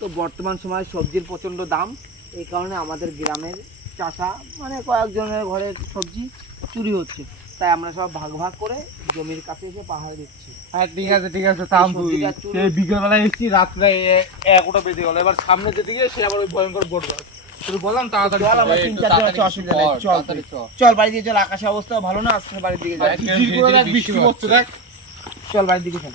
তো বর্তমান সময়ে সবজির প্রচণ্ড দাম, এই কারণে আমাদের গ্রামের চাষা মানে কয়েকজনের ঘরের সবজি চুরি হচ্ছে, তাই আমরা সব ভাগ ভাগ করে জমির কাছে এসে পাহাড় দিচ্ছি। হ্যাঁ ঠিক আছে থাম তুই। সেই বিকেলবেলায় এসেছি, রাত্রে 1টা বেজে গেল। এবার সামনে যেতে গিয়ে সে আবার ওই ভয়ঙ্কর বোট গাছ। তুই বললাম তাড়াতাড়ি চল, আমরা 3-4 জন আছি, অসুবিধা নেই, চল বাড়ি দিয়ে চল, আকাশের অবস্থা ভালো না, আজকে বাড়ির দিকে যাই। বৃষ্টি পড়ছে দেখ। চল বাড়ির দিকে চল।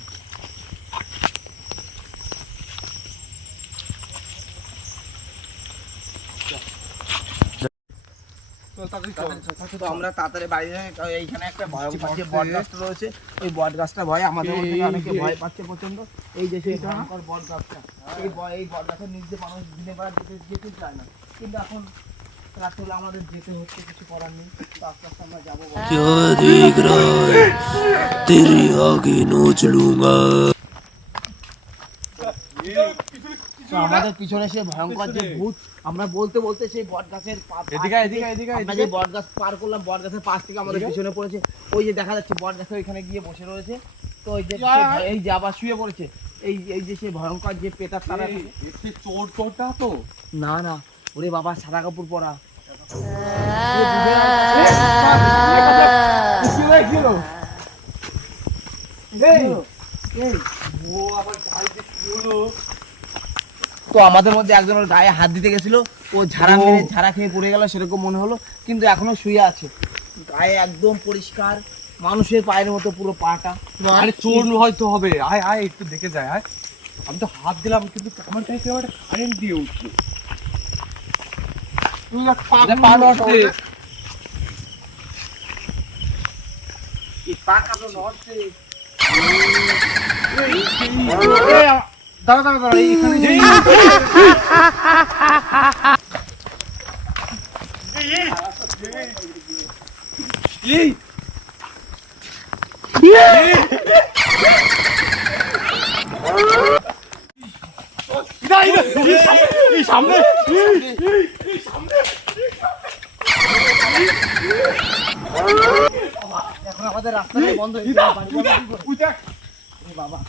তো আমরা তাড়াতাড়ি বাড়ি যাই, এইখানে একটা ভয়ঙ্কর যে বট গাছটা রয়েছে, ওই বট গাছটা ভয় আমাদের মধ্যে অনেকে ভয় পাচ্ছে প্রচন্ড। এই যে সেই ভয়ঙ্কর বট গাছটা, এই বট গাছের নিচে মানুষ দিনে বেলা যেতে চায় না, কিন্তু এখন রাত হলে আমাদের যেতে হচ্ছে, কিছু করার নেই। তো আস্তে আস্তে আমরা যাবো। আমাদের পিছনে সে ভয়ঙ্কর যে ভূত, আমরা বলতে বলতে সেই বট গাছের আমরা যে বট গাছ পার করলাম, বট গাছের পাশ থেকে আমাদের পিছনে পড়েছে। ওই যে দেখা যাচ্ছে বট গাছে ওইখানে গিয়ে বসে রয়েছে। তো ওই যে এই যে আবার শুয়ে পড়েছে, এই যে সেই ভয়ঙ্কর যে পেটার তারা। চোরটা তো না না, ওরে বাবা, সাদা কাপড় পরা। তো আমাদের মধ্যে একজন ওর গায়ে হাত দিতে গেছিল, ও ঝাড়া খেয়ে পড়ে গেল সেরকম মনে হলো, কিন্তু এখনো শুয়ে আছে, গায়ে একদম পরিষ্কার, মানুষের পায়ের মতো পুরো পাটা। আরে চোর হয়তো হবে, আয় আয় একটু দেখে যায়। আয়, আমি তো হাত দিলাম কিন্তু আমার গায়ে কেউ একটা কারেন্ট দিয়ে উঠলো। দাঁড়া এইখানে সামনে এখন আমাদের রাস্তাটা বন্ধ হয়ে গেছে, বাবা